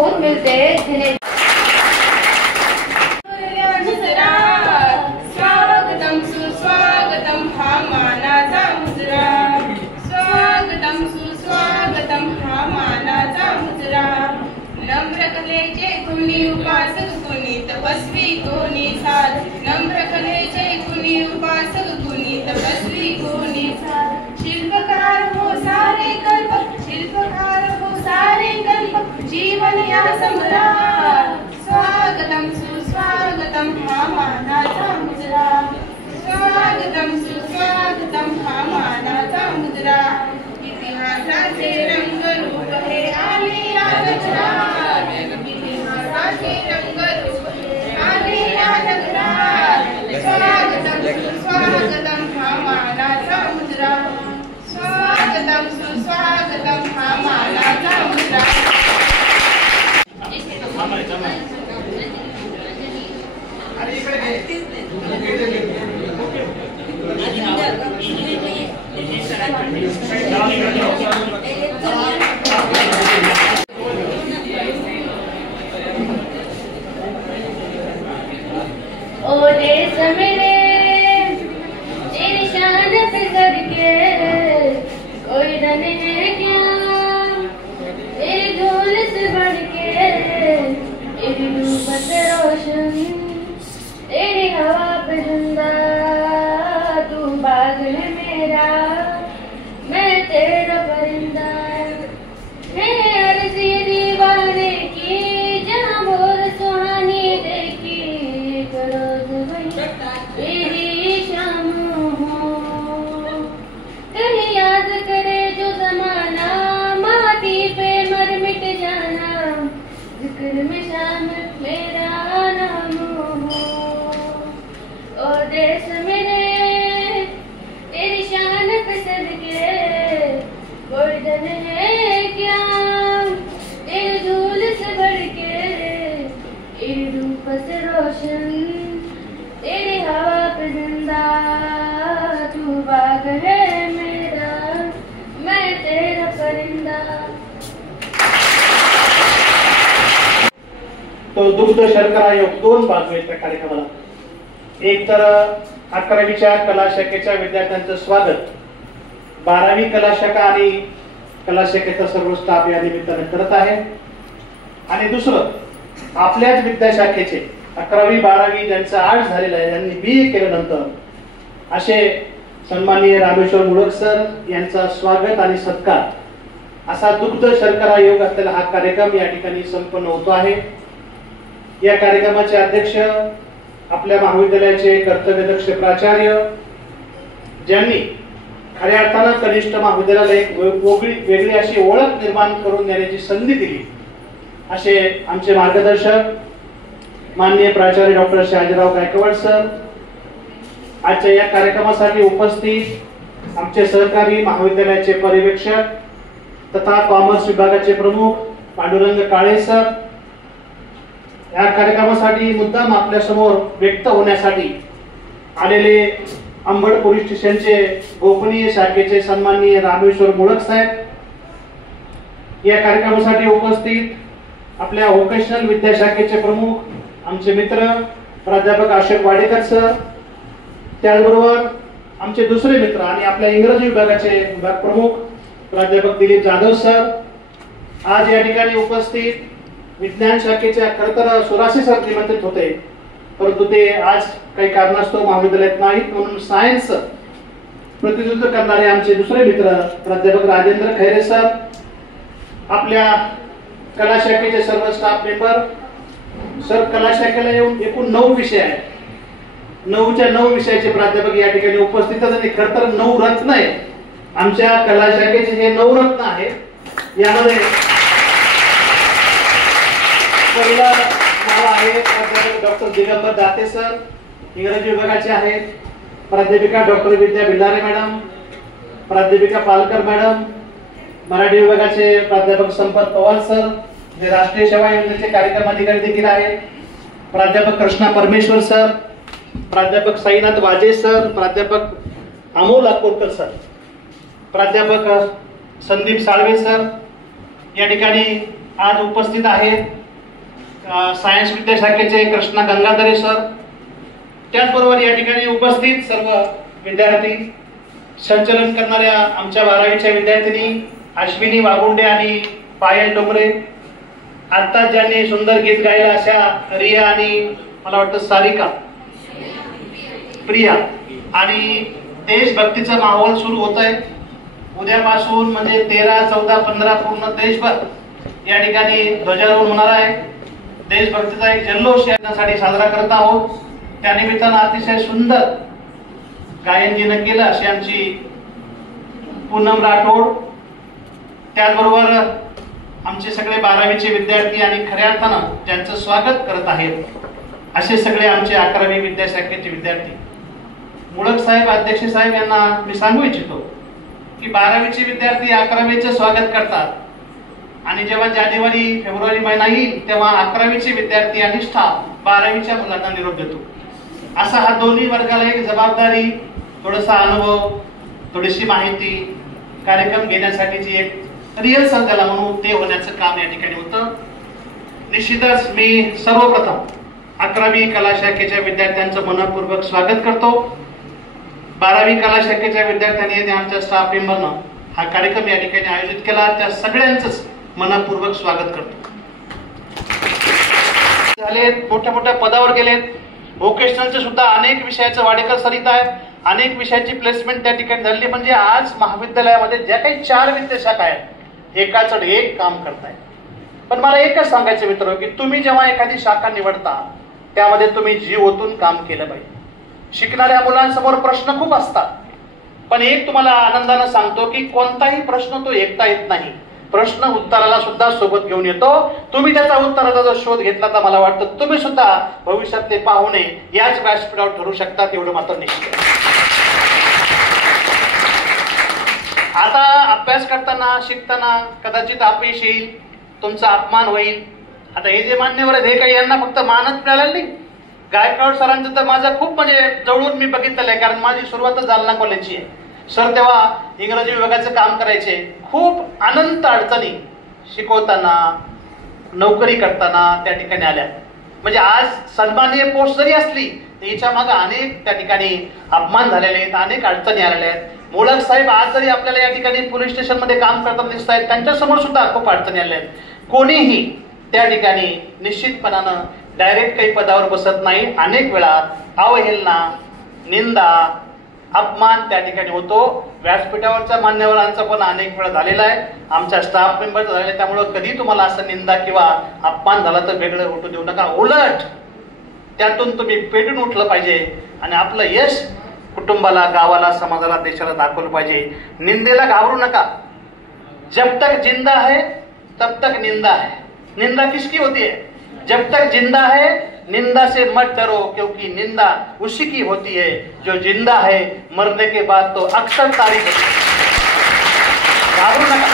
बहुत मिलते जिन्हें स्वागतम सुस्वागतम हा मानाचा मुजरा, स्वागतम सुस्वागतम हा मानाचा मुजरा। नम्र कलेचे कुणी उपासक कुणी तपस्वी कोणी साध, नम्र कलेचे कुणी उपासक कुणी तपस्वी कोणी साध। शिल्पकार हो सारे कल्पक, शिल्पकार हो सारे कल्पक, जीवन या समरा। स्वागतम सुस्वागतम हा मानाचा मुजरा, स्वागतम सुस्वागतम हा मानाचा मुजरा। इतिहासाचे रंगरूप हे आले या नगरात, इतिहासाचे रंगरूप हे आले या नगरात। स्वागतम सुस्वागतम हा मानाचा मुजरा, स्वागतम सुस्वागतम हा मानाचा मुजरा। ओ देश मेरे तेरी शान पे करके कोई रन है क्या, तेरी धूल से बढ़ के तेरी धूप से रोशन, तेरी हवा पे जिंदा तू बाग है मेरा, मैं तेरा परिंदा। है अर्ज़ी दीवाने की जहाँ मोर सुहानी देखी, एक रोज वही तेरी शाम हो। कहीं याद करे जो जमाना, माटी पे मर मिट जाना, जिक्र में शामिल मेरा नाम हो। ओ देश मेरे तेरी शान पे सदके कोई धन है क्या, तेरी धूल से बढ़ के तेरी धूप से रोशन, तेरी हवा पे जिंदा तू बाग है मेरा, मैं तेरा परिंदा। तो दुग्ध शर्करा योग दोन बाजू आहेत त्या कार्यक्रमाला। एक तर 11वीच्या कला शाखेच्या विद्यार्थ्यांचं स्वागत, 12वी कला शाखा आणि कला शाखेचा सर्व स्टाफ या निमित्ताने करत आहे, आणि दुसरं आपल्याच विद्याशाखेचे 11वी 12वी ज्यांचं आर्ट्स झालेलं आहे, ज्यांनी BA केल्यानंतर असे सन्माननीय रामेश्वर मुळक सर यांचा स्वागत आणि सत्कार असा दुग्ध शर्करा योग असलेला हा कार्यक्रम या ठिकाणी संपन्न होतो आहे। या कार्यक्रमाचे अध्यक्ष आपल्या महाविद्यालयाचे कर्तव्यदक्ष प्राचार्य, ज्यांनी खऱ्या अर्थानं कनिष्ठ महाविद्यालयाला एक वेगळी अशी ओळख निर्माण करून देण्याची संधी दिली, असे आमचे मार्गदर्शक माननीय प्राचार्य डॉक्टर शहाजीराव गायकवाड सर। आजच्या या कार्यक्रमासाठी उपस्थित आमचे सहकारी महाविद्यालयाचे पर्यवेक्षक तथा कॉमर्स विभागाचे प्रमुख पांडुरंग काळे सर, या कार्यक्रमासाठी मुद्दाम आपल्या समोर व्यक्त होण्यासाठी आलेले अंबड पोलीस स्टेशनचे गोपनीय शाखेचे सन्माननीय रामेश्वर मुळक साहेब, या कार्यक्रमासाठी उपस्थित आपल्या व्होकेशनल विद्याशाखेचे प्रमुख आमचे मित्र प्राध्यापक अशोक वाडेकर सर, त्याचबरोबर आमचे दुसरे मित्र आणि आपल्या इंग्रजी विभागाचे विभाग प्रमुख प्राध्यापक दिलीप जाधव सर, आज या ठिकाणी उपस्थित विज्ञान शाखेच्या खरं तर सुरासी सर निमंत्रित होते, परंतु ते आज काही कारणास्तव महाविद्यालयात नाहीत, म्हणून सायन्स प्रतिनिधित्व करणारे आमचे दुसरे मित्र प्राध्यापक राजेंद्र खैरे सर, आपल्या कला शाखेचे सर्व स्टाफ मेंबर सर। कला शाखेला येऊन एकूण 9 विषय आहेत, 9च्या 9 विषयाचे प्राध्यापक या ठिकाणी उपस्थित आहेत, आणि खरं तर 9 रत्न आहेत आमच्या कला शाखेचे, हे 9 रत्न आहेत। यामध्ये पहिला नाव आहे प्राध्यापक डॉक्टर दिगंबर दाते सर, इंग्रजी विभागाचे आहेत, प्राध्यापिका डॉक्टर विद्या बिल्लारे मॅडम, प्राध्यापिका पालकर मॅडम, मराठी विभागाचे प्राध्यापक संपत पवार सर, जे राष्ट्रीय सेवा योजनेचे कार्यक्रम अधिकारी देखील आहेत, प्राध्यापक कृष्णा परमेश्वर सर, प्राध्यापक साईनाथ वाजे सर, प्राध्यापक अमोल अकोरकर सर, प्राध्यापक संदीप साळवे सर, या ठिकाणी आज उपस्थित आहेत सायन्स विद्याशाखेचे कृष्णा गंगाधरे सर, त्याचबरोबर या ठिकाणी उपस्थित सर्व विद्यार्थी, संचलन करणाऱ्या आमच्या 12वीच्या विद्यार्थिनी अश्विनी वागुंडे आणि पायल डोंगरे, आता ज्यांनी सुंदर गीत गायलं अशा रिया आणि मला वाटतं सारिका, प्रिया, आणि देशभक्तीचा माहोल सुरू होत आहे. उद्यापासून म्हणजे 13, 14, 15 पूर्ण देशभर या ठिकाणी ध्वजारोहण होणार आहे. देशभक्तीचा एक जल्लोष यासाठी साजरा करत आहोत. त्यानिमित्तानं अतिशय सुंदर गायन जिनं केलं अशी आमची पूनम राठोड, त्याचबरोबर आमचे सगळे 12वीचे विद्यार्थी आणि खऱ्या अर्थानं ज्यांचं स्वागत करत आहेत असे सगळे आमचे 11वी विद्याशाखेचे विद्यार्थी. मुळक साहेब, अध्यक्ष साहेब यांना मी सांगू इच्छितो की 12वीचे विद्यार्थी 11वीचे स्वागत करतात आणि जेव्हा जानेवारी फेब्रुवारी महिना येईल तेव्हा 11वीचे विद्यार्थी आणि स्टाफ 12वीच्या मुलांना निरोप देतो. असा हा दोन्ही वर्गाला एक जबाबदारी, थोडासा अनुभव, थोडीशी माहिती, कार्यक्रम घेण्यासाठीची एक रिहर्सल त्याला म्हणून ते होण्याचं काम या ठिकाणी होतं. निश्चितच मी सर्वप्रथम 11वी कला शाखेच्या विद्यार्थ्यांचं मनपूर्वक स्वागत करतो. 12वी कला शाखेच्या विद्यार्थ्यांनी आणि आमच्या स्टाफ मेंबरनं हा कार्यक्रम या ठिकाणी आयोजित केला, त्या सगळ्यांचंच मनपूर्वक स्वागत करतो. झाले, मोठ्या मोठ्या पदावर गेलेत, व्होकेशनलचे सुद्धा अनेक विषयाचं वाडेकर सरित आहे, अनेक विषयाची प्लेसमेंट त्या ठिकाणी झाली. म्हणजे आज महाविद्यालयामध्ये ज्या काही 4 विद्याशाखा आहेत एकाचड एक काम करतायत. पण मला एकच सांगायचं मित्र की तुम्ही जेव्हा एखादी शाखा निवडता त्यामध्ये तुम्ही जीव ओतून काम केलं पाहिजे. शिकणाऱ्या मुलांसमोर प्रश्न खूप असतात, पण एक तुम्हाला आनंदानं सांगतो की कोणताही प्रश्न तो एकटा येत नाही, प्रश्न उत्तराला सुद्धा सोबत घेऊन येतो. तुम्ही त्याचा उत्तराचा जर शोध घेतला तर मला वाटतं तुम्ही सुद्धा भविष्यातले पाहुणे याच व्यासपीठावर ठरू शकतात, एवढं मात्र निश्चित आहे. आता अभ्यास करताना शिकताना कदाचित अपयश येईल, तुमचा अपमान होईल. आता हे जे मान्यवर आहेत हे काही यांना फक्त मानच मिळालेलं नाही. गायकवाड सरांचं तर माझं खूप म्हणजे जवळून मी बघितलेलं आहे, कारण माझी सुरुवातच जालना कॉलेजची आहे. सर तेव्हा इंग्रजी विभागाचं काम करायचे. खूप अनंत अडचणी शिकवताना, नोकरी करताना त्या ठिकाणी आल्या. म्हणजे आज सन्माननीय पोस्ट जरी असली तर याच्या मागे अनेक त्या ठिकाणी अपमान झालेले आहेत, अनेक अडचणी आलेल्या आहेत. मुळक साहेब आज जरी आपल्याला या ठिकाणी पोलीस स्टेशनमध्ये काम करताना दिसत आहेत, त्यांच्यासमोर सुद्धा खूप अडचणी आल्या आहेत. कोणीही त्या ठिकाणी निश्चितपणानं डायरेक्ट काही पदावर बसत नाही. अनेक वेळा अवहेलना, निंदा, अपमान त्या ठिकाणी होतो. व्यासपीठावरच्या मान्यवरांचा पण अनेक वेळा झालेला आहे, आमच्या स्टाफ मेंबरचा झालेला आहे. त्यामुळं कधी तुम्हाला असं निंदा किंवा अपमान झाला तर वेगळं उठू देऊ नका. उलट त्यातून तुम्ही पेटून उठलं पाहिजे आणि आपलं यश कुटुंबाला, गावाला, समाजाला, देशाला दाखवलं पाहिजे. निंदेला घाबरू नका. जब तक जिंदा है तब तक निंदा है. निंदा किसकी होती है? जब तक जिंदा है निंदा से मत डरो, क्योंकि निंदा उसी की होती है जो जिंदा है. मरने के बाद तो अक्सर तारीफ होती है. घाबरू नका.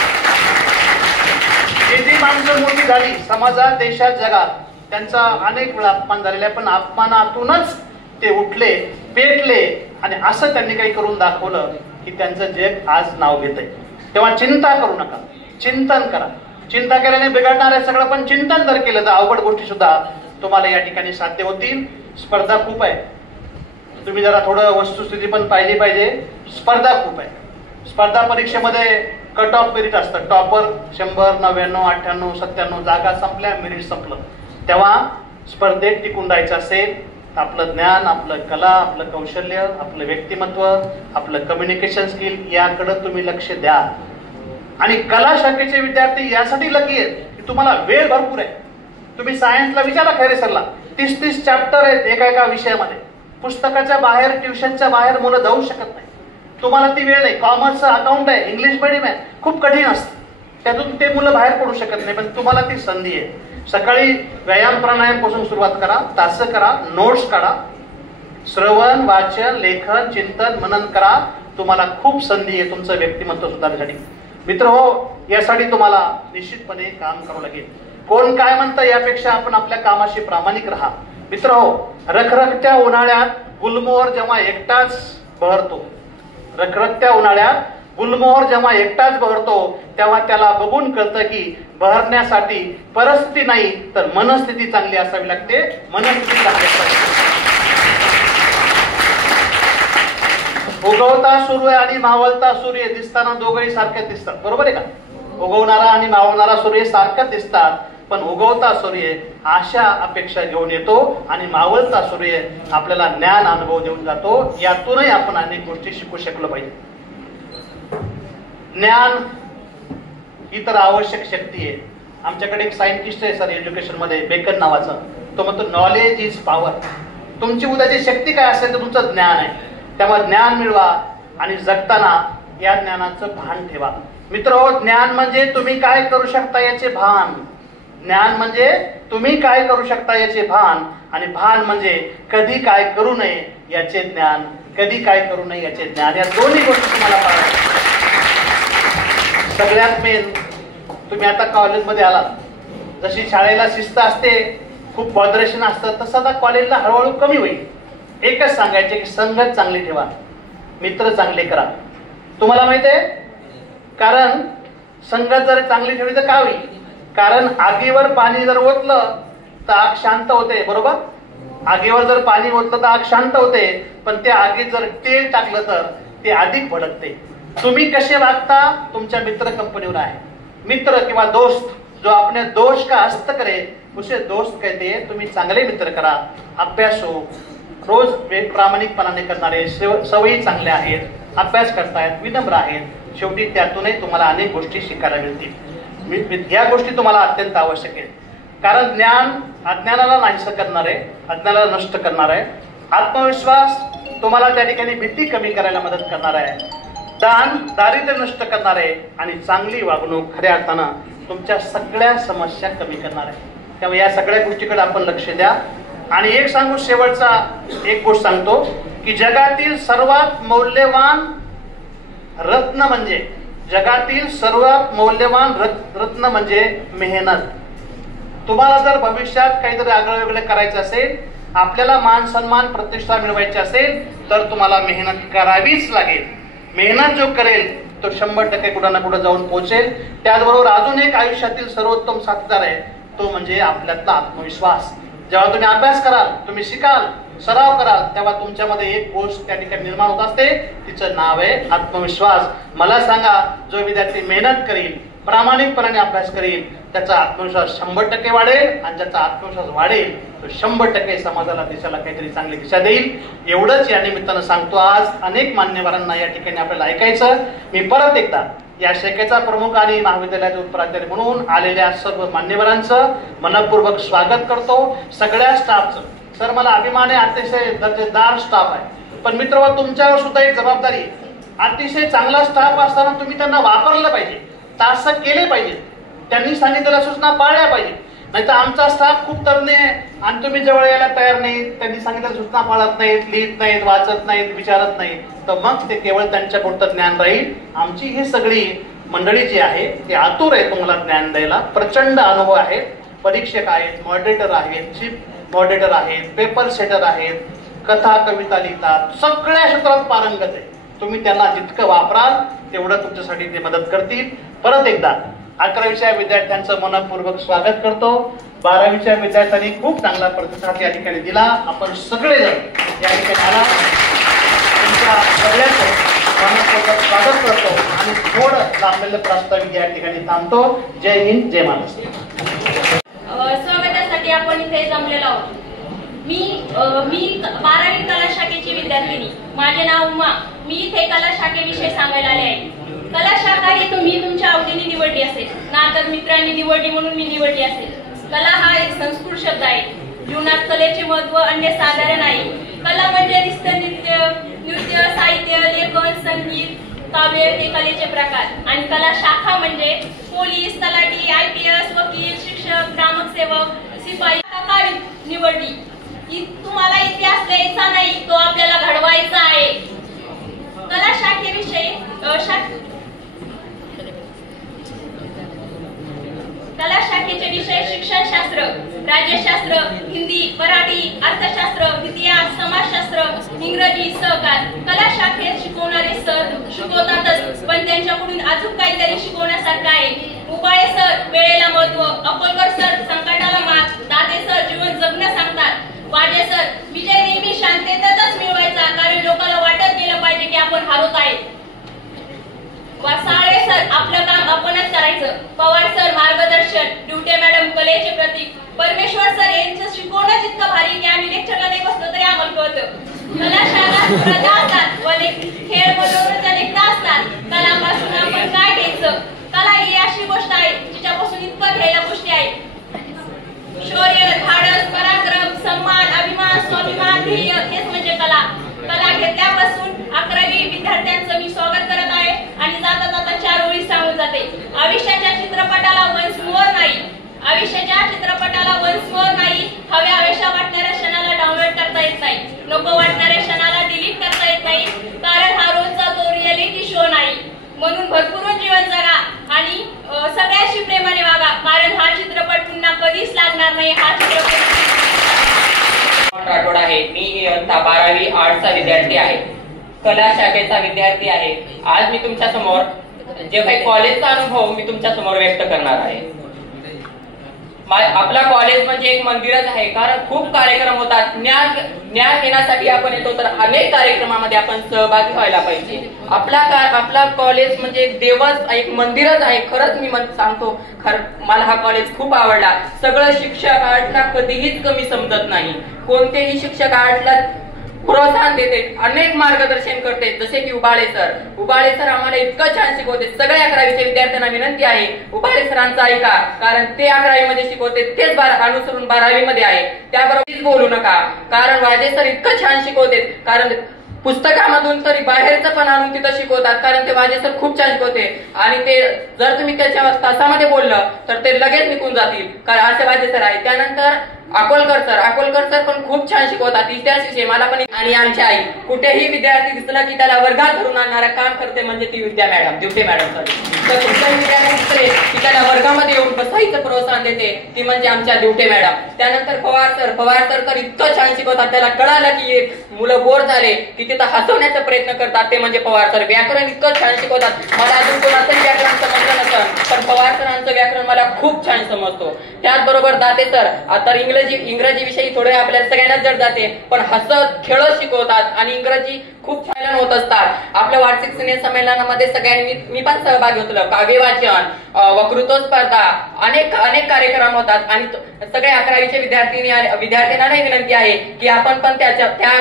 जी माणसं मोठी झाली समाजात, देशात, जगात, त्यांचा अनेक वेळा अपमान झालेला आहे, पण अपमानातूनच ते उठले, पेटले आणि असं त्यांनी काही करून दाखवलं की त्यांचं जग आज नाव घेत आहे. तेव्हा चिंता करू नका, चिंतन करा. चिंता केल्याने बिघडणार आहे सगळं, पण चिंतन जर केलं तर अवघड गोष्टी सुद्धा तुम्हाला या ठिकाणी साध्य होतील. स्पर्धा खूप आहे, तुम्ही जरा थोडं वस्तुस्थिती पण पाहिली पाहिजे. स्पर्धा खूप आहे. स्पर्धा परीक्षेमध्ये कट ऑफ मेरिट असतं. टॉपर 100, 99, 98, 97 जागा संपल्या, मेरिट संपलं. तेव्हा स्पर्धेत टिकून राहायचं असेल आपलं ज्ञान, आपलं कला, आपलं कौशल्य, आपलं व्यक्तिमत्व, आपलं कम्युनिकेशन स्किल याकडे तुम्ही लक्ष द्या. आणि कला शाखेचे विद्यार्थी यासाठी लकी आहेत की तुम्हाला वेळ भरपूर आहे. तुम्ही सायन्सला विचारा खैरे सरला, 30-30 चॅप्टर आहेत एका विषयामध्ये. पुस्तकाच्या बाहेर, ट्युशनच्या बाहेर मुलं जाऊ शकत नाही. तुम्हाला ती वेळ नाही. कॉमर्सचं अकाउंट आहे, इंग्लिश मीडियम आहे, खूप कठीण असतं, त्यातून ते मुलं बाहेर पडू शकत नाही. पण तुम्हाला ती संधी आहे. सकाळी व्यायाम प्राणायाम पासून सुरुवात करा, तास करा, नोट्स काढा, श्रवण, वाचन, लेखन, चिंतन, मनन करा. तुम्हाला खूप संधी आहे तुमचं व्यक्तिमत्व सुधारण्यासाठी. मित्र हो, यासाठी तुम्हाला निश्चितपणे काम करावं लागेल. कोण काय म्हणतं यापेक्षा आपण आपल्या कामाशी प्रामाणिक राहा. मित्र हो, रखरखत्या उन्हाळ्यात गुलमोहर जेव्हा एकटाच बहरतो, रखरखत्या उन्हाळ्यात गुलमोहर जेव्हा एकटाच बहरतो तेव्हा त्याला बघून कळतं की बहरण्यासाठी परिस्थिती नाही तर मनस्थिती चांगली असावी लागते. मनस्थिती चांगली असावी. उगवता सूर्य आणि मावळता सूर्य दिसताना दोघंही सारखे दिसतात, बरोबर आहे का? उगवणारा आणि मावळणारा सूर्य सारखेच दिसतात, पण उगवता सूर्य आशा अपेक्षा घेऊन येतो आणि मावळता सूर्य आपल्याला ज्ञान अनुभव देऊन जातो. यातूनही आपण अनेक गोष्टी शिकू शकलो पाहिजे. ज्ञान ही तर आवश्यक शक्ती आहे. आमच्याकडे एक सायंटिस्ट आहे सर एज्युकेशन मध्ये, बेकन नावाचा. तो म्हणतो नॉलेज इज पॉवर. तुमची उद्याची शक्ती काय असेल तर तुमचं ज्ञान आहे. त्यामुळे ज्ञान मिळवा आणि जगताना या ज्ञानाचं भान ठेवा. मित्र, ज्ञान म्हणजे तुम्ही काय करू शकता याचे भान. ज्ञान म्हणजे तुम्ही काय करू शकता याचे भान, आणि भान म्हणजे कधी काय करू नये याचे ज्ञान. कधी काय करू नये याचे ज्ञान. या दोन्ही गोष्टी तुम्हाला पाळायच्या. सगळ्यात मेन, तुम्ही आता कॉलेजमध्ये आलात, जशी शाळेला शिस्त असते, खूप बॉदरेशन असतं, तसं आता कॉलेजला हळूहळू कमी होईल. एकच सांगायचे की संगत चांगली ठेवा, मित्र चांगले करा. तुम्हाला माहिती आहे, कारण संगत जर चांगली ठेवली तर काय होईल? कारण आगीवर पाणी जर ओतलं तर आग शांत होते, बरोबर? आगीवर जर पाणी ओतलं तर आग शांत होते, पण त्या आगीत जर तेल टाकलं तर ते अधिक भडकते. तुम्ही कसे वागता तुमच्या मित्र कंपनीवर आहे. मित्र किंवा दोस्त जो अपने दोष का हस्त करे उसे दोस्त कहते हैं. तुम्ही चांगले मित्र करा, अभ्यासू, रोज प्रामाणिकपणाने करणारे, सवयी चांगल्या आहेत, अभ्यास करतायत, विनम्र आहेत. शेवटी त्यातूनही तुम्हाला अनेक गोष्टी शिकायला मिळतील. या गोष्टी तुम्हाला अत्यंत आवश्यक आहेत. कारण ज्ञान अज्ञानाला नाहीसं करणार आहे, अज्ञानाला नष्ट करणार आहे. आत्मविश्वास तुम्हाला त्या ठिकाणी भीती कमी करायला मदत करणार आहे. दान दारिद्र्य नष्ट करणार आहे. आणि चांगली वागणूक खऱ्या अर्थानं तुमच्या सगळ्या समस्या कमी करणार आहे. त्यामुळे या सगळ्या गोष्टीकडे आपण लक्ष द्या. आणि एक सांगू, शेवटचा एक गोष्ट सांगतो की जगातील सर्वात मौल्यवान रत्न म्हणजे, जगातील सर्वात मौल्यवान रत्न म्हणजे मेहनत. तुम्हाला जर भविष्यात काहीतरी आगळं वेगळं करायचं असेल, आपल्याला मान सन्मान प्रतिष्ठा मिळवायची असेल तर तुम्हाला मेहनत करावीच लागेल. मेहनत जो करेल तो 100% कुठं ना कुठं जाऊन पोहोचेल. त्याचबरोबर अजून एक आयुष्यातील सर्वोत्तम साथीदार आहे, तो म्हणजे आपल्यातला आत्मविश्वास. जेव्हा तुम्ही अभ्यास कराल, तुम्ही शिकाल, सराव कराल, तेव्हा तुमच्यामध्ये एक गोष्ट त्या ठिकाणी निर्माण होत असते, तिचं नाव आहे आत्मविश्वास. मला सांगा, जो विद्यार्थी मेहनत करील, प्रामाणिकपणाने अभ्यास करील, त्याचा आत्मविश्वास 100% वाढेल. आणि ज्याचा आत्मविश्वास वाढेल तो 100% समाजाला, देशाला काहीतरी चांगली दिशा देईल. एवढंच या निमित्तानं सांगतो. आज अनेक मान्यवरांना या ठिकाणी आपल्याला ऐकायचं. मी परत एकदा या शाखेचा प्रमुख आणि महाविद्यालयाचे उपप्राचार्य म्हणून आलेल्या सर्व मान्यवरांचं मनपूर्वक स्वागत करतो. सगळ्या स्टाफचं. सर, मला अभिमान आहे, अतिशय दर्जेदार स्टाफ आहे. पण मित्र, तुमच्यावर सुद्धा एक जबाबदारी. अतिशय चांगला स्टाफ असताना तुम्ही त्यांना वापरलं पाहिजे, तास केले पाहिजे, त्यांनी सांगितलेल्या सूचना पाळल्या पाहिजे. नाही तर आमचा स्टाफ खूप तज्ञ आहे आणि तुम्ही जवळ यायला तयार नाहीत, त्यांनी सांगितलेल्या सूचना पाळत नाहीत, लिहित नाहीत, वाचत नाहीत, विचारत नाहीत, तर मग ते केवळ त्यांच्या पुरतं ज्ञान राहील. आमची ही सगळी मंडळी जी आहे ती आतुर आहे तुम्हाला ज्ञान द्यायला. प्रचंड अनुभव आहे. परीक्षक आहेत, मॉडरेटर आहेत, चीफ मॉडरेटर आहेत, पेपर सेटर आहेत, कथा कविता लिहितात, सगळ्या क्षेत्रात पारंगत आहे. तुम्ही त्यांना जितकं वापराल तेवढं तुमच्यासाठी ते मदत करतील. परत एकदा 11वीच्या विद्यार्थ्यांचं मनपूर्वक स्वागत करतो. 12वीच्या विद्यार्थ्यांनी खूप चांगला प्रतिसाद या ठिकाणी दिला. आपण सगळेजण या ठिकाणी आला, तुमच्या सगळ्यांचं मनपूर्वक स्वागत करतो आणि थोडं लांबलेलं प्रास्ताविक या ठिकाणी थांबतो. जय हिंद, जय महाराष्ट्र. स्वागतासाठी आपण इथे जमलेलो आहोत. मी 12वी कला शाखेची विद्यार्थिनी. माझे नाव उमा. मी इथे कला शाखेविषयी सांगायला आले आहे. कला शाखा ही तुम्ही तुमच्या आवडीने निवडली असेल ना, तर मित्रांनी निवडली म्हणून मी निवडली असेल. कला हा एक संस्कृत शब्द आहे. जीवनात कलेचे महत्व अन्य साधारण आहे. कला म्हणजे नृत्य, साहित्य, लेखन, संगीत, काव्य हे कलेचे प्रकार. आणि कला शाखा म्हणजे पोलीस, तलाठी, IPS, वकील, शिक्षक, ग्रामसेवक, शिपाई. का निवडली? तुम्हाला इतिहास द्यायचा नाही, तो आपल्याला घडवायचा आहे. कला शाखेविषयी कला शाखेचे विषय शिक्षणशास्त्र, राज्यशास्त्र, हिंदी, मराठी, अर्थशास्त्र, इतिहास, समाजशास्त्र, अर्थशास्त्र, इंग्रजी, सहकार, कला शाखेत शिकवणारे सर शिकवतातच, पण त्यांच्याकडून अजून काहीतरी शिकवण्यासारखं आहे. उबाळे सर वेळेला महत्व, अकोलकर सर संकटाला मात, दाते सर जीवन जगणं सांगतात. वाजे सर विजय नेहमी शांततेतच मिळवायचा, कारण लोकांना वाटत गेलं पाहिजे की आपण हारत आहे. साळे सर आपलं काम आपणच करायचं. पवार सर मार्गदर्शन, ड्युटे मॅडम कलेचे प्रतीक. परमेश्वर सर यांचं शिकवणं इतकं भारी की आम्ही लेक्चरला नाही बसलो तरी आम्हाला कळतं. कला शाखा स्पर्धा असतात, खेळ मनोरंजन अनेकदा असतात. कलापासून आपण काय घ्यायचं? कला ही अशी गोष्ट आहे जिच्यापासून इतकं घ्यायला गोष्टी आहेत. शौर्य, धाडस, पराक्रम, सन्मान, अभिमान, स्वाभिमान, ध्येय हेच म्हणजे कला. कला घेतल्यापासून 11वी विद्यार्थ्यांचं मी स्वागत करत आहे आणि जाता जाता 4 ओळी सांगून जाते. आयुष्याच्या चित्रपटाला वन्स मोर नाही, आयुष्याच्या चित्रपटाला वन्स मोर नाही. हव्याशा वाटणाऱ्या क्षणाला डाउनलोड करता येत नाही, नको वाटणाऱ्या क्षणाला डिलीट करता येत नाही, कारण हा रोजचा तो रिअलिटी शो नाही. म्हणून भरपूर जीवन जगा आणि सगळ्याशी प्रेमाने वागा, कारण हा चित्रपट पुन्हा कधीच लागणार नाही. हा चित्रपट राठोड आहे. मी इयत्ता 12वी आर्टचा विद्यार्थी आहे, कला शाखेचा विद्यार्थी आहे. आज मी तुमच्या समोर जे काही कॉलेजचा अनुभव मी तुमच्या समोर व्यक्त करणार आहे. आपला कॉलेज म्हणजे एक मंदिरच आहे, कारण खूप कार्यक्रम होतात. ज्ञान घेण्यासाठी आपण येतो, तर अनेक कार्यक्रमामध्ये आपण सहभागी व्हायला पाहिजे. आपला कॉलेज म्हणजे एक देवच, एक मंदिरच आहे. खरंच मी सांगतो, मला हा कॉलेज खूप आवडला. सगळं शिक्षक आर्टला कधीहीच कमी समजत नाही. कोणतेही शिक्षक आर्टला प्रोत्साहन देते, अनेक मार्गदर्शन करते, जसे की उबाळे सर आम्हाला इतकं छान शिकवते. सगळ्या 11वीच्या विद्यार्थ्यांना विनंती आहे, उबाळे सरांचं ऐका, कारण ते 11वी मध्ये शिकवते, तेच अनुसरून 12वी मध्ये आहे. त्याबरोबर बोलू नका, कारण वाजे सर इतकं छान शिकवते, कारण पुस्तकामधून तरी बाहेरचं पण आणून तिथं शिकवतात, कारण ते वाजे सर खूप छान शिकवते. आणि ते जर तुम्ही त्याच्या तासामध्ये बोललं तर ते लगेच निघून जातील, कारण असे वाजे सर आहे. त्यानंतर अकोलकर सर पण खूप छान शिकवतात, इतिहास विषय मला पण. आणि आमची आई, कुठेही विद्यार्थी दिसला की त्याला वर्गात धरून आणणारा काम करते म्हणजे ती ड्युटे मॅडम सर. तर कुठलाही विद्यार्थी दिसले की त्याला वर्गामध्ये येऊन बसायचं प्रोत्साहन देते, ती म्हणजे आमच्या ड्युटे मॅडम. त्यानंतर पवार सर तर इतकं छान शिकवतात, त्याला कळालं की मुलं बोर झाले की तिथं हसवण्याचा प्रयत्न करतात, ते म्हणजे पवार सर. व्याकरण इतकं छान शिकवतात, मला अजून कोणाचंही व्याकरण समजलं नसतं, पण पवार सरांचं व्याकरण मला खूप छान समजतो. त्याचबरोबर दाते सर आता इंग्रजी विषयी थोडे आपल्याला सगळ्यांनाच जड जाते, पण हसत खेळत शिकवतात आणि इंग्रजी खूप छान होत असतात. आपल्या वार्षिक स्नेह संमेलनामध्ये सगळ्यांनी मी पण सहभागी होतो. काव्य वाचन, वक्तृत्व स्पर्धा, अनेक कार्यक्रम होतात आणि सगळे 11वीचे विद्यार्थ्यांना विनंती आहे की आपण पण त्या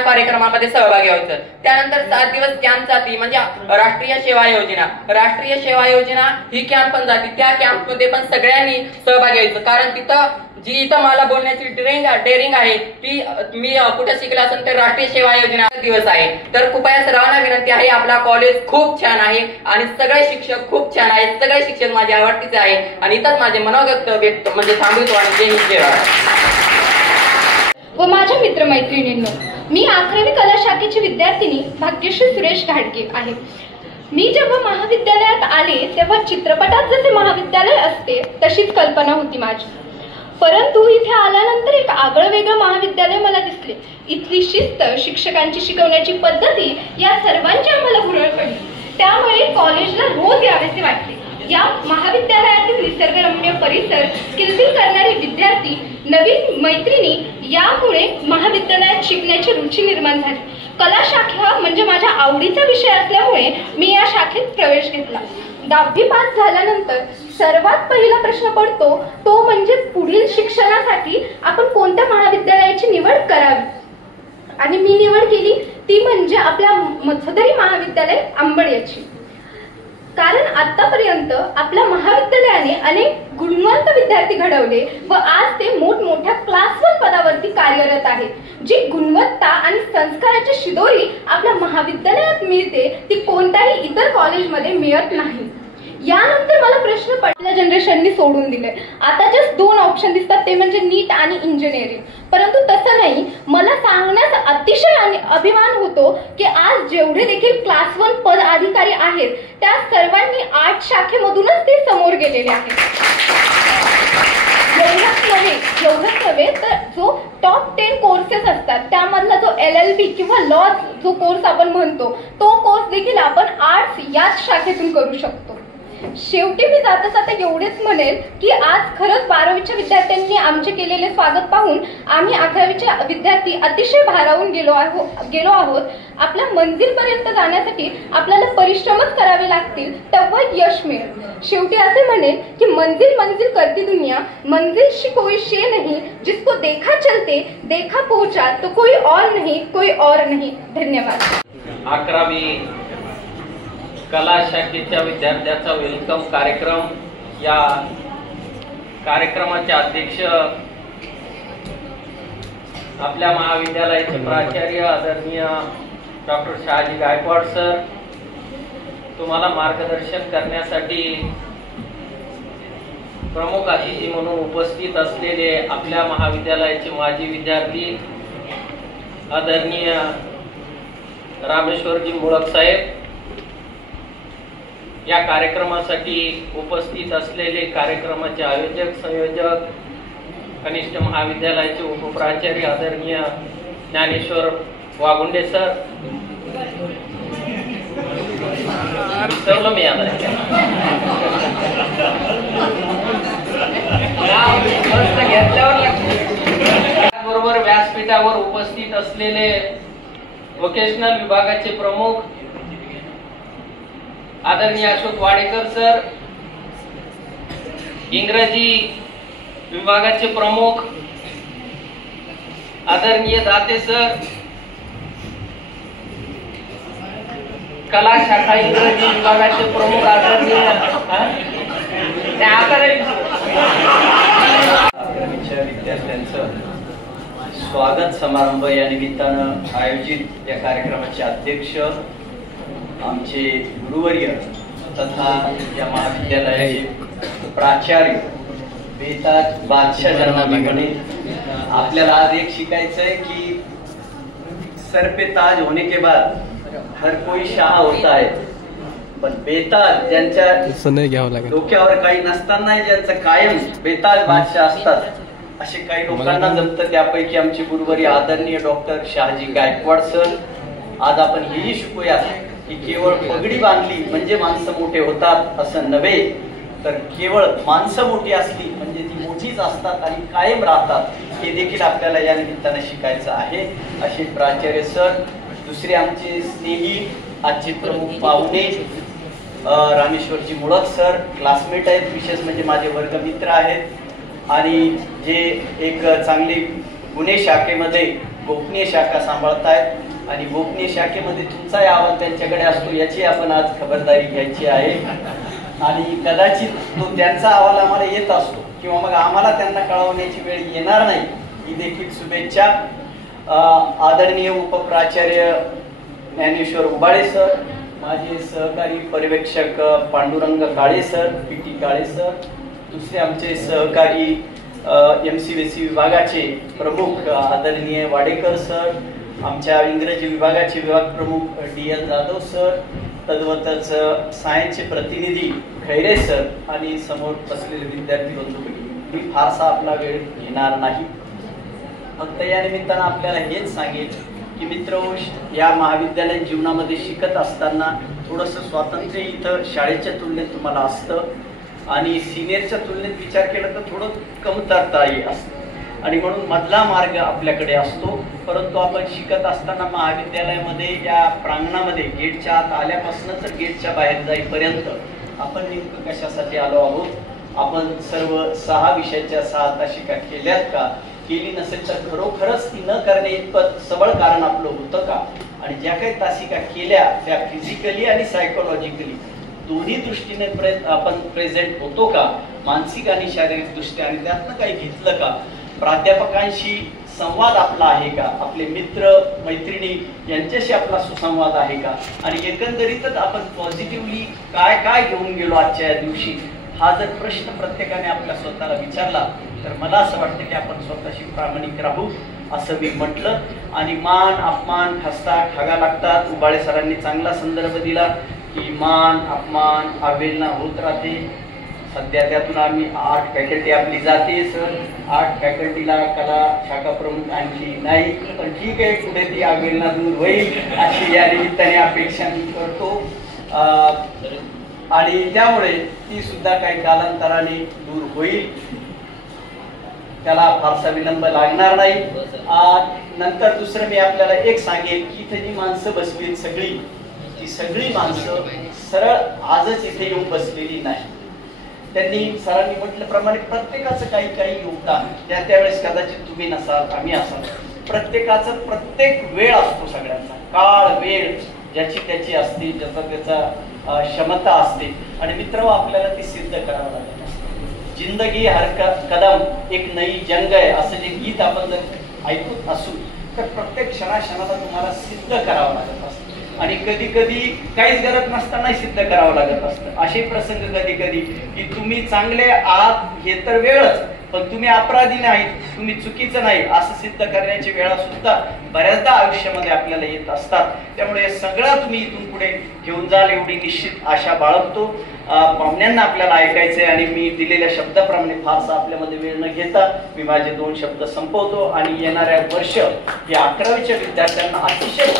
कार्यक्रमामध्ये सहभागी व्हायचं. त्यानंतर 7 दिवस कॅम्प जाती, म्हणजे राष्ट्रीय सेवा योजना ही कॅम्प पण जाती. त्या कॅम्प मध्ये पण सगळ्यांनी सहभागी व्हायचं, कारण इथं मला बोलण्याची डेअरिंग आहे ती मी कुठे शिकला असेल तर राष्ट्रीय सेवा योजना दिवस आहे. तर कृपया सर्वांना विनंती आहे, आपला कॉलेज खूप छान आहे आणि सगळे शिक्षक खूप छान आहेत. सगळे शिक्षक माझे आवडतीचे आहे आणि इथंच माझे मनोव्यक्त म्हणजे थांबवतो आणि जय व माझ्या मित्रमैत्रिणींनो, मी 11वी कला शाखेची विद्यार्थिनी भाग्यश्री सुरेश घाडगे आहे. मी जेव्हा महाविद्यालयात आले तेव्हा चित्रपटात जसे महाविद्यालय असते तशीच कल्पना होती माझी, परंतु इथे आल्यानंतर एक आगळं वेगळं महाविद्यालय मला दिसले. इथली शिस्त, शिक्षकांची शिकवण्याची पद्धती या सर्वांची आम्हाला भुरळ पडली. त्यामुळे कॉलेजला रोज यावेसे वाटते. या महाविद्यालयातील निसर्गरम्य परिसर, स्किलफिल करणारे विद्यार्थी, नवीन मैत्रिणी यामुळे महाविद्यालयात शिकण्याची रुची निर्माण झाली. कला शाखा म्हणजे माझ्या आवडीचा विषय असल्यामुळे मी या शाखेत प्रवेश घेतला. 10वी पास झाल्यानंतर सर्वात पहिला प्रश्न पडतो तो म्हणजे पुढील शिक्षणासाठी आपण कोणत्या महाविद्यालयाची निवड करावी. आणि मी निवड केली ती म्हणजे आपल्या मधोदरी महाविद्यालय अंबड याची. कारण आतापर्यंत आपल्या महाविद्यालयाने अनेक गुणवंत विद्यार्थी घडवले व आज ते मोठमोठ्या क्लास 1 पदावरती कार्यरत आहेत. जी गुणवत्ता आणि संस्काराची शिदोरी आपल्या महाविद्यालयात मिळते ती कोणत्याही इतर कॉलेजमध्ये मिळत नाही. यानंतर मला प्रश्न पडला, जनरेशननी सोडून दिले. आता जस्ट 2 ऑप्शन दिसतात, ते म्हणजे नीट आणि इंजिनिअरिंग. परंतु तसं नाही. मला सांगण्यास अतिशय अभिमान होतो की आज जेवढे देखील क्लास 1 पद अधिकारी आहेत त्या सर्वांनी आर्ट शाखेमधूनच ते समोर गेलेले आहेत. एवढंच नव्हे तर जो टॉप 10 कोर्स कोर्सेस असतात त्यामधला जो LLB किंवा लॉ जो कोर्स आपण म्हणतो तो कोर्स देखील आपण आर्ट्स याच शाखेतून करू शकतो. शेवटी मी जाता जाता एवढेच म्हणेल की आज खरंच 12वीच्या विद्यार्थ्यांनी आमचे केलेले स्वागत पाहून आम्ही 11वीचे विद्यार्थी अतिशय भारावून गेलो आहोत. आपल्या मंजिलपर्यंत जाण्यासाठी आपल्याला परिश्रमच करावे लागतील तेव्हा यश मिळेल. शेवटी असे म्हणेल की मंजिल मंजिल करती दुनिया, मंजिल शी कोई शे नहीं, जिसको देखा चलते देखा पहुंचा तो कोई और नहीं. धन्यवाद. 11वी कला शाखेच्या विद्यार्थ्यांचा वेलकम कार्यक्रम. या कार्यक्रमाचे अध्यक्ष आपल्या महाविद्यालयाचे प्राचार्य आदरणीय डॉक्टर शहाजी गायकवाड सर, तुम्हाला मार्गदर्शन करण्यासाठी प्रमुख अतिथी म्हणून उपस्थित असलेले आपल्या महाविद्यालयाचे माजी विद्यार्थी आदरणीय रामेश्वरजी मुळक साहेब, या कार्यक्रमासाठी उपस्थित असलेले कार्यक्रमाचे आयोजक संयोजक कनिष्ठ महाविद्यालयाचे उपप्राचार्य आदरणीय ज्ञानेश्वर वागुंडे सर, मी बरोबर व्यासपीठावर उपस्थित असलेले व्होकेशनल विभागाचे प्रमुख आदरणीय अशोक वाडेकर सर, इंग्रजी विभागाचे प्रमुख आदरणीय दाते सर, कला शाखा इंग्रजी विभागाचे प्रमुख आदरणीय विद्यार्थ्यांचं स्वागत समारंभ या निमित्तानं आयोजित या कार्यक्रमाचे अध्यक्ष आमचे गुरुवर्य तथा या महाविद्यालयाचे प्राचार्य बेताज बादशाह ज्यांना मी म्हणेन. आपल्याला आज एक शिकायचं आहे की सर पे ताज होने के बाद हर कोई शाह होता है, पण बेताज ज्यांच्या डोक्यावर काही नसताना ज्यांचं कायम बेताज बादशाह असतात असे काही लोकांना जमतं. त्यापैकी आमचे गुरुवर्य आदरणीय डॉक्टर शहाजी गायकवाड सर. आज आपण हेही शिकूया की केवळ पगडी बांधली म्हणजे माणसं मोठे होतात असं नव्हे, तर केवळ माणसं मोठी असली म्हणजे ती मोठीच असतात आणि कायम राहतात, हे देखील आपल्याला या निमित्तानं शिकायचं आहे असे प्राचार्य सर. दुसरे आमचे स्नेही आजचे प्रमुख पाहुणे रामेश्वरजी मुळक सर, क्लासमेट आहेत, विशेष म्हणजे माझे वर्गमित्र आहेत आणि जे एक चांगली गुन्हे शाखेमध्ये गोपनीय शाखा सांभाळतायत आणि गोपनीय शाखेमध्ये तुमचाही अहवाल त्यांच्याकडे असतो याची आपण आज खबरदारी घ्यायची आहे. आणि कदाचित तो त्यांचा अहवाल आम्हाला येत असतो किंवा मग आम्हाला त्यांना कळवण्याची वेळ येणार नाही, ही देखील शुभेच्छा. आदरणीय उपप्राचार्य ज्ञानेश्वर उबाळे सर, माझे सहकारी पर्यवेक्षक पांडुरंग काळे सर, PT काळे सर, दुसरे आमचे सहकारी MCVC विभागाचे प्रमुख आदरणीय वाडेकर सर, आमच्या इंग्रजी विभागाचे विभाग प्रमुख DL जाधव सर, तद्वतच सायन्सचे प्रतिनिधी खैरे सर आणि समोर बसलेले विद्यार्थी बंधू. मी फारसा आपला वेळ घेणार नाही, फक्त या निमित्तानं आपल्याला हेच सांगेल की मित्र, या महाविद्यालय जीवनामध्ये शिकत असताना थोडंसं स्वातंत्र्य इथं शाळेच्या तुलनेत तुम्हाला असतं आणि सिनियरच्या तुलनेत विचार केला तर थोडं कमतरताही असतं आणि म्हणून मधला मार्ग आपल्याकडे असतो. परंतु आपण शिकत असताना महाविद्यालयामध्ये या प्रांगणामध्ये गेटच्या आत आल्यापासून तर गेटच्या बाहेर जाईपर्यंत आपण नेमकं कशासाठी आलो आहोत? आपण सर्व 6 विषयाच्या 6 तासिका केल्यात का? केली नसेल तर खरोखरच ती न करणे इतपत सबळ कारण आपलं होतं का? आणि ज्या काही तासिका केल्या त्या फिजिकली आणि सायकोलॉजिकली दोन्ही दृष्टीने आपण प्रेझेंट होतो का, मानसिक आणि शारीरिक दृष्ट्या, आणि त्यातनं काही घेतलं का? प्राध्यापकांशी संवाद आपला आहे का? आपले मित्र मैत्रिणी यांच्याशी आपला सुसंवाद आहे का? आणि एकंदरीतच आपण पॉझिटिव्हली काय काय घेऊन गेलो आजच्या या दिवशी, हा जर प्रश्न प्रत्येकाने आपल्या स्वतःला विचारला तर मला असं वाटतं की आपण स्वतःशी प्रामाणिक राहू असं मी म्हटलं. आणि मान अपमान खस्ता खागा लागतात. उबाळे सरांनी चांगला संदर्भ दिला की मान अपमान अवहेलना होत राहते, सध्या त्यातून आम्ही 8 फॅकल्टी आपली जाते सर. 8 फॅकल्टीला कला शाखा प्रमुख आणखी नाही, पण ठीक आहे, पुढे ती आवेदना दूर होईल अशी या निमित्ताने अपेक्षा मी करतो. आणि त्यामुळे ती सुद्धा काही कालांतराने दूर होईल, त्याला फारसा विलंब लागणार नाही. नंतर दुसरं मी आपल्याला एक सांगेन की इथे जी माणसं बसली सगळी, ती सगळी माणसं सरळ आजच इथे येऊन बसलेली नाही. त्यांनी सरांनी म्हटल्याप्रमाणे प्रत्येकाचं काही काही योगदान, त्यावेळेस कदाचित तुम्ही नसाल, आम्ही असाल, प्रत्येकाचं प्रत्येक वेळ असतो, सगळ्यांचा काळ वेळ ज्याची त्याची असते, ज्याचा त्याचा क्षमता असते. आणि मित्र आपल्याला ती सिद्ध करावं लागेल. जिंदगी हर कदम एक नई जंग आहे असं जे गीत आपण जर ऐकत असू तर प्रत्येक क्षणाक्षणाला तुम्हाला सिद्ध करावं लागत असतं. आणि कधी कधी काहीच गरज नसताना सिद्ध करावं लागत असतं. असे प्रसंग कधी कधी की तुम्ही चांगले आहात हे तर वेळच, पण तुम्ही अपराधी नाहीत, तुम्ही चुकीचं नाही असं सिद्ध करण्याची वेळा सुद्धा बऱ्याचदा आयुष्यामध्ये आपल्याला येत असतात. त्यामुळे हे सगळं तुम्ही इथून पुढे घेऊन जाल एवढी निश्चित आशा बाळगतो. पाहुण्यांना आपल्याला ऐकायचंय आणि मी दिलेल्या शब्दाप्रमाणे फारसा आपल्यामध्ये वेळ न घेता मी माझे 2 शब्द संपवतो. आणि येणाऱ्या वर्ष या 11वीच्या विद्यार्थ्यांना अतिशय